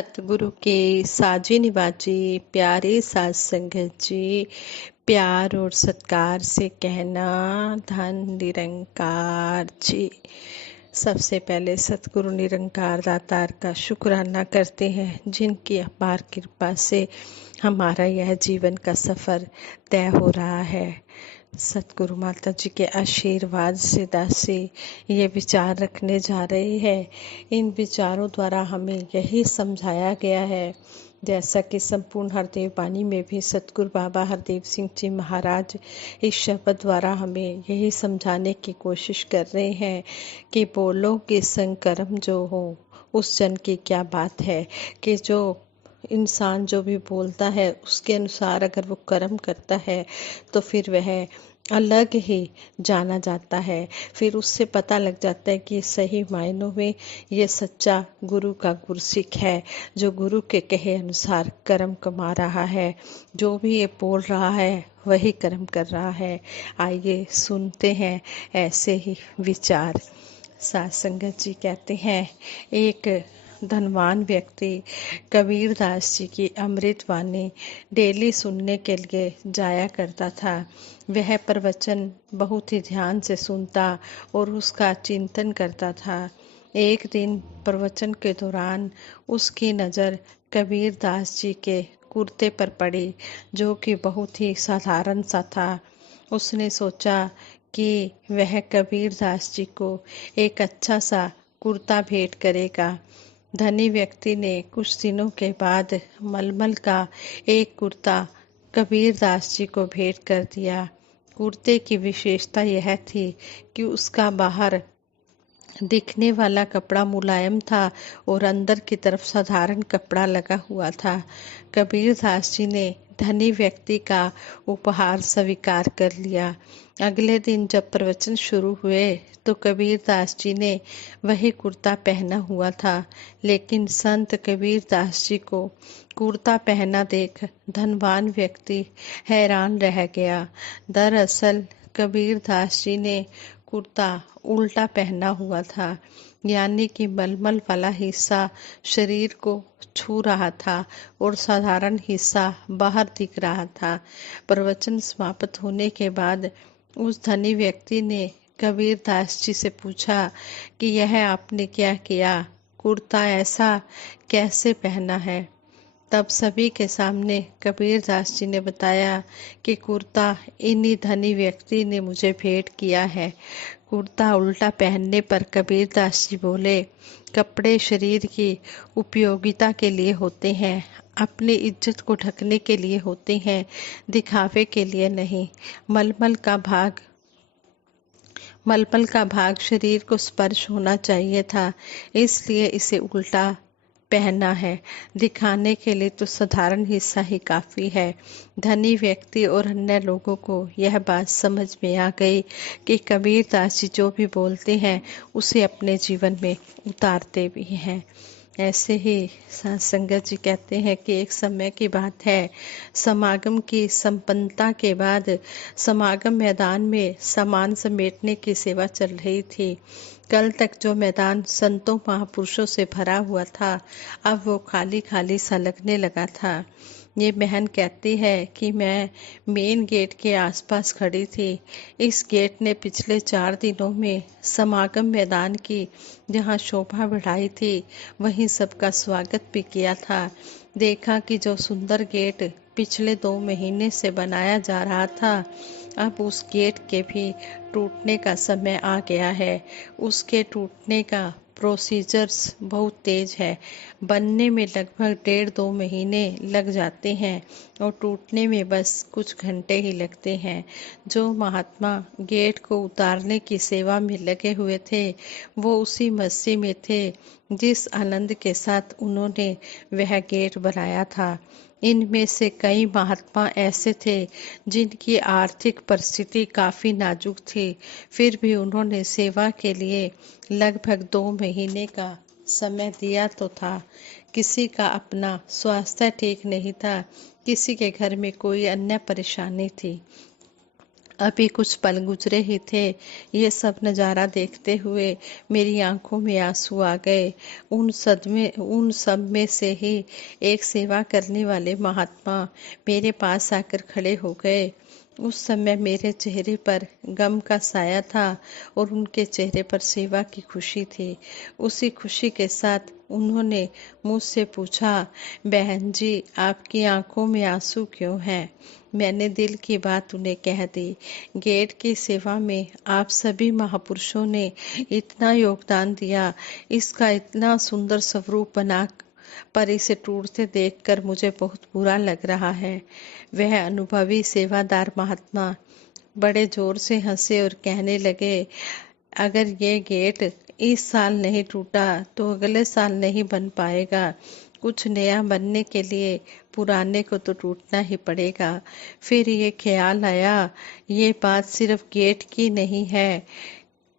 सतगुरु के साजी निवाजी प्यारे साध संगत जी, प्यार और सत्कार से कहना धन निरंकार जी। सबसे पहले सतगुरु निरंकार दातार का शुक्राना करते हैं, जिनकी अपार कृपा से हमारा यह जीवन का सफ़र तय हो रहा है। सतगुरु माता जी के आशीर्वाद से दासी ये विचार रखने जा रहे हैं। इन विचारों द्वारा हमें यही समझाया गया है, जैसा कि संपूर्ण हरदेव वाणी में भी सतगुरु बाबा हरदेव सिंह जी महाराज इस शब्द द्वारा हमें यही समझाने की कोशिश कर रहे हैं कि बोलो कि संग कर्म जो हो उस जन की क्या बात है। कि जो इंसान जो भी बोलता है उसके अनुसार अगर वो कर्म करता है तो फिर वह अलग ही जाना जाता है। फिर उससे पता लग जाता है कि सही मायनों में ये सच्चा गुरु का गुरसिख है, जो गुरु के कहे अनुसार कर्म कमा रहा है। जो भी ये बोल रहा है वही कर्म कर रहा है। आइए सुनते हैं ऐसे ही विचार। साध संगत जी कहते हैं, एक धनवान व्यक्ति कबीर दास जी की अमृत वाणी डेली सुनने के लिए जाया करता था। वह प्रवचन बहुत ही ध्यान से सुनता और उसका चिंतन करता था। एक दिन प्रवचन के दौरान उसकी नज़र कबीर दास जी के कुर्ते पर पड़ी, जो कि बहुत ही साधारण सा था। उसने सोचा कि वह कबीर दास जी को एक अच्छा सा कुर्ता भेंट करेगा। धनी व्यक्ति ने कुछ दिनों के बाद मलमल का एक कुर्ता कबीर दास जी को भेंट कर दिया। कुर्ते की विशेषता यह थी कि उसका बाहर दिखने वाला कपड़ा मुलायम था और अंदर की तरफ साधारण कपड़ा लगा हुआ था। कबीर दास जी ने धनी व्यक्ति का उपहार स्वीकार कर लिया। अगले दिन जब प्रवचन शुरू हुए तो कबीर दास जी ने वही कुर्ता पहना हुआ था, लेकिन संत कबीर दास जी को कुर्ता पहना देख धनवान व्यक्ति हैरान रह गया। दरअसल कबीर दास जी ने कुर्ता उल्टा पहना हुआ था, यानी कि मलमल वाला हिस्सा शरीर को छू रहा था और साधारण हिस्सा बाहर दिख रहा था। प्रवचन समाप्त होने के बाद उस धनी व्यक्ति ने कबीर दास जी से पूछा कि यह आपने क्या किया, कुर्ता ऐसा कैसे पहना है। तब सभी के सामने कबीर दास जी ने बताया कि कुर्ता इन्हीं धनी व्यक्ति ने मुझे भेंट किया है। कुर्ता उल्टा पहनने पर कबीर दास जी बोले, कपड़े शरीर की उपयोगिता के लिए होते हैं, अपनी इज्जत को ढकने के लिए होते हैं, दिखावे के लिए नहीं। मलमल का भाग शरीर को स्पर्श होना चाहिए था, इसलिए इसे उल्टा पहना है। दिखाने के लिए तो साधारण हिस्सा ही काफ़ी है। धनी व्यक्ति और अन्य लोगों को यह बात समझ में आ गई कि कबीर दास जी जो भी बोलते हैं उसे अपने जीवन में उतारते भी हैं। ऐसे ही साध संगत जी कहते हैं कि एक समय की बात है, समागम की संपन्नता के बाद समागम मैदान में सामान समेटने की सेवा चल रही थी। कल तक जो मैदान संतों महापुरुषों से भरा हुआ था, अब वो खाली खाली सा लगने लगा था। ये बहन कहती है कि मैं मेन गेट के आसपास खड़ी थी। इस गेट ने पिछले 4 दिनों में समागम मैदान की जहाँ शोभा बढ़ाई थी, वहीं सबका स्वागत भी किया था। देखा कि जो सुंदर गेट पिछले 2 महीने से बनाया जा रहा था, अब उस गेट के भी टूटने का समय आ गया है। उसके टूटने का प्रोसीजर्स बहुत तेज है। बनने में लगभग 1.5-2 महीने लग जाते हैं और टूटने में बस कुछ घंटे ही लगते हैं। जो महात्मा गेट को उतारने की सेवा में लगे हुए थे, वो उसी मस्ती में थे जिस आनंद के साथ उन्होंने वह गेट बनाया था। इनमें से कई महात्मा ऐसे थे जिनकी आर्थिक परिस्थिति काफ़ी नाजुक थी, फिर भी उन्होंने सेवा के लिए लगभग 2 महीने का समय दिया तो था। किसी का अपना स्वास्थ्य ठीक नहीं था, किसी के घर में कोई अन्य परेशानी थी। अभी कुछ पल गुजरे ही थे, ये सब नज़ारा देखते हुए मेरी आंखों में आंसू आ गए। उन सब में से ही एक सेवा करने वाले महात्मा मेरे पास आकर खड़े हो गए। उस समय मेरे चेहरे पर गम का साया था और उनके चेहरे पर सेवा की खुशी थी। उसी खुशी के साथ उन्होंने मुझसे पूछा, बहन जी, आपकी आंखों में आंसू क्यों हैं? मैंने दिल की बात उन्हें कह दी। गेट की सेवा में आप सभी महापुरुषों ने इतना योगदान दिया, इसका इतना सुंदर स्वरूप बना, पर इसे टूटते देखकर मुझे बहुत बुरा लग रहा है। वह अनुभवी सेवादार महात्मा बड़े जोर से हंसे और कहने लगे, अगर ये गेट इस साल नहीं टूटा तो अगले साल नहीं बन पाएगा। कुछ नया बनने के लिए पुराने को तो टूटना ही पड़ेगा। फिर ये ख्याल आया, ये बात सिर्फ गेट की नहीं है,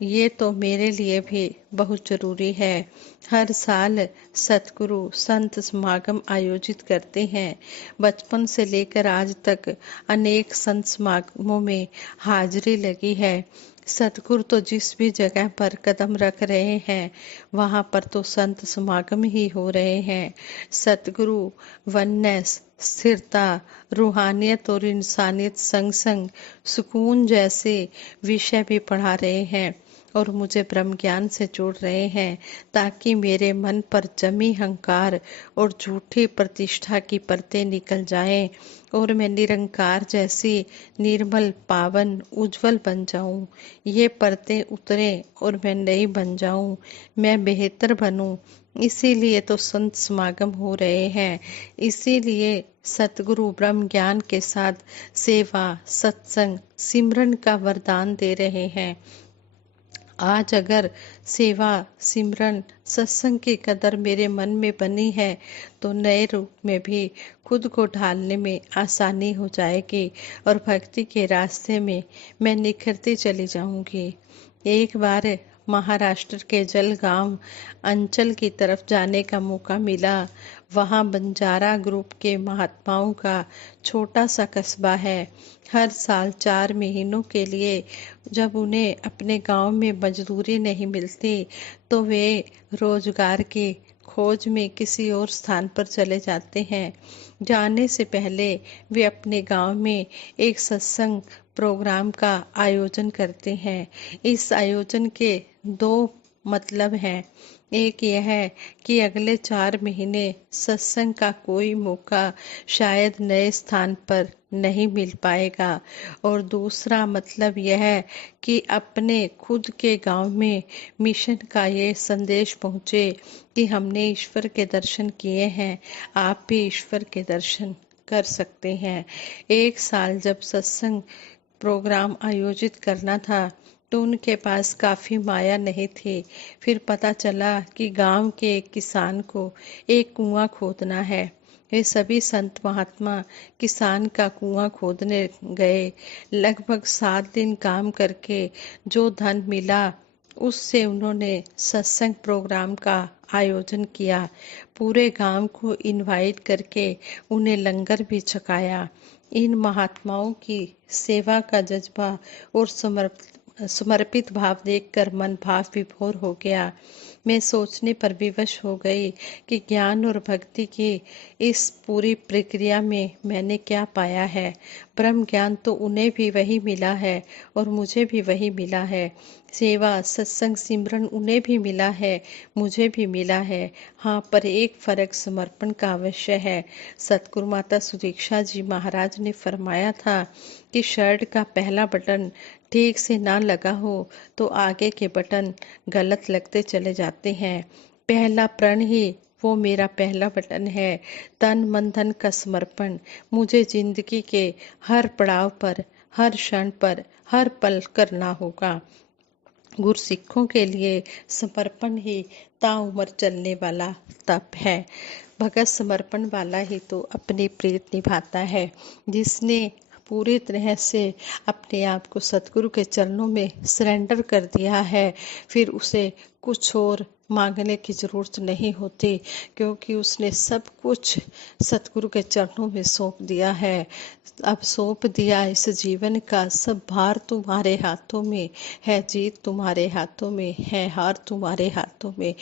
ये तो मेरे लिए भी बहुत जरूरी है। हर साल सतगुरु संत समागम आयोजित करते हैं। बचपन से लेकर आज तक अनेक संत समागमों में हाजिरी लगी है। सतगुरु तो जिस भी जगह पर कदम रख रहे हैं, वहां पर तो संत समागम ही हो रहे हैं। सतगुरु वननेस, स्थिरता, रूहानियत और इंसानियत संग संग सुकून जैसे विषय भी पढ़ा रहे हैं और मुझे ब्रह्म ज्ञान से जोड़ रहे हैं, ताकि मेरे मन पर जमी अहंकार और झूठी प्रतिष्ठा की परतें निकल जाएं और मैं निरंकार जैसी निर्मल, पावन, उज्जवल बन जाऊं। ये परतें उतरें और मैं नई बन जाऊं, मैं बेहतर बनूं। इसीलिए तो संत समागम हो रहे हैं। इसीलिए सतगुरु ब्रह्म ज्ञान के साथ सेवा, सत्संग, सिमरन का वरदान दे रहे हैं। आज अगर सेवा, सिमरन, सत्संग की कदर मेरे मन में बनी है तो नए रूप में भी खुद को ढालने में आसानी हो जाएगी और भक्ति के रास्ते में मैं निखरती चली जाऊंगी। एक बार महाराष्ट्र के जलगांव अंचल की तरफ जाने का मौका मिला। वहां बंजारा ग्रुप के महात्माओं का छोटा सा कस्बा है। हर साल 4 महीनों के लिए जब उन्हें अपने गांव में मजदूरी नहीं मिलती तो वे रोजगार की खोज में किसी और स्थान पर चले जाते हैं। जाने से पहले वे अपने गांव में एक सत्संग प्रोग्राम का आयोजन करते हैं। इस आयोजन के 2 मतलब हैं। एक यह है कि अगले 4 महीने सत्संग का कोई मौका शायद नए स्थान पर नहीं मिल पाएगा, और दूसरा मतलब यह है कि अपने खुद के गांव में मिशन का ये संदेश पहुंचे कि हमने ईश्वर के दर्शन किए हैं, आप भी ईश्वर के दर्शन कर सकते हैं। एक साल जब सत्संग प्रोग्राम आयोजित करना था तो उनके पास काफी माया नहीं थी। फिर पता चला कि गांव के एक किसान को एक कुआं खोदना है। वे सभी संत महात्मा किसान का कुआं खोदने गए। लगभग 7 दिन काम करके जो धन मिला उससे उन्होंने सत्संग प्रोग्राम का आयोजन किया। पूरे गांव को इनवाइट करके उन्हें लंगर भी छकाया। इन महात्माओं की सेवा का जज्बा और समर्पित भाव देखकर मन भाव विभोर हो गया। मैं सोचने पर विवश हो गई कि ज्ञान और भक्ति की इस पूरी प्रक्रिया में मैंने क्या पाया है। ब्रह्म ज्ञान तो उन्हें भी वही मिला है और मुझे भी वही मिला है। सेवा, सत्संग, सिमरन उन्हें भी मिला है, मुझे भी मिला है। हाँ, पर एक फर्क समर्पण का अवश्य है। सतगुरु माता सुदीक्षा जी महाराज ने फरमाया था कि शर्ट का पहला बटन ठीक से ना लगा हो तो आगे के बटन गलत लगते चले जाते हैं। पहला प्रण ही वो मेरा पहला बटन है। तन मन धन का समर्पण मुझे जिंदगी के हर पड़ाव पर, हर क्षण पर, हर पल करना होगा। गुरसिखों के लिए समर्पण ही ताउम्र चलने वाला तप है। भगत समर्पण वाला ही तो अपनी प्रीत निभाता है। जिसने पूरी तरह से अपने आप को सतगुरु के चरणों में सरेंडर कर दिया है, फिर उसे कुछ और मांगने की ज़रूरत नहीं होती, क्योंकि उसने सब कुछ सतगुरु के चरणों में सौंप दिया है। अब सौंप दिया इस जीवन का सब भार तुम्हारे हाथों में है, जीत तुम्हारे हाथों में है, हार तुम्हारे हाथों में।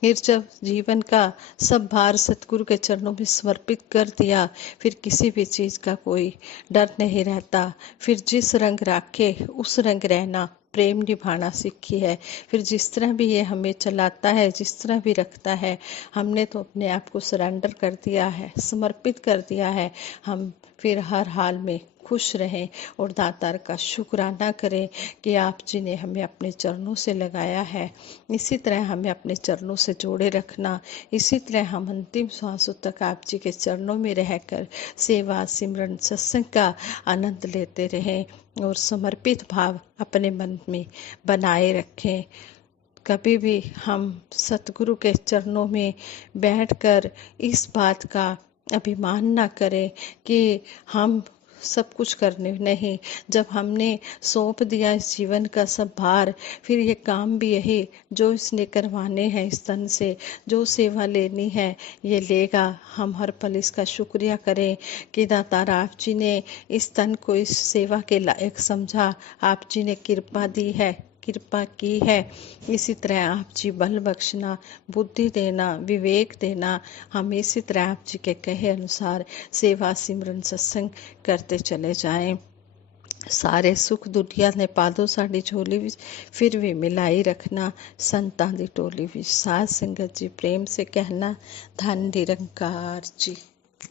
फिर जब जीवन का सब भार सतगुरु के चरणों में समर्पित कर दिया, फिर किसी भी चीज़ का कोई डर नहीं रहता। फिर जिस रंग राखे उस रंग रहना, प्रेम निभाना सीखी है। फिर जिस तरह भी ये हमें चलाता है, जिस तरह भी रखता है, हमने तो अपने आप को सरेंडर कर दिया है, समर्पित कर दिया है। हम फिर हर हाल में खुश रहें और दातार का शुक्राना करें कि आप जी ने हमें अपने चरणों से लगाया है। इसी तरह हमें अपने चरणों से जोड़े रखना, इसी तरह हम अंतिम श्वासों तक आप जी के चरणों में रहकर सेवा, सिमरन, सत्संग का आनंद लेते रहें और समर्पित भाव अपने मन में बनाए रखें। कभी भी हम सतगुरु के चरणों में बैठकर इस बात का अभिमान ना करें कि हम सब कुछ करने नहीं। जब हमने सौंप दिया इस जीवन का सब भार, फिर ये काम भी यही जो इसने करवाने हैं, इस तन से जो सेवा लेनी है ये लेगा। हम हर पल इसका शुक्रिया करें कि दातार आप जी ने इस तन को इस सेवा के लायक समझा, आप जी ने कृपा दी है, कृपा की है। इसी तरह आप जी बल बख्शना, बुद्धि देना, विवेक देना। हम इसी तरह आप जी के कहे अनुसार सेवा, सिमरन, सत्संग करते चले जाएं। सारे सुख दुनिया ने पादों साड़ी झोली विच फिर भी मिलाई रखना। संतां दी टोली विच साध संगत जी प्रेम से कहना, धन निरंकार जी।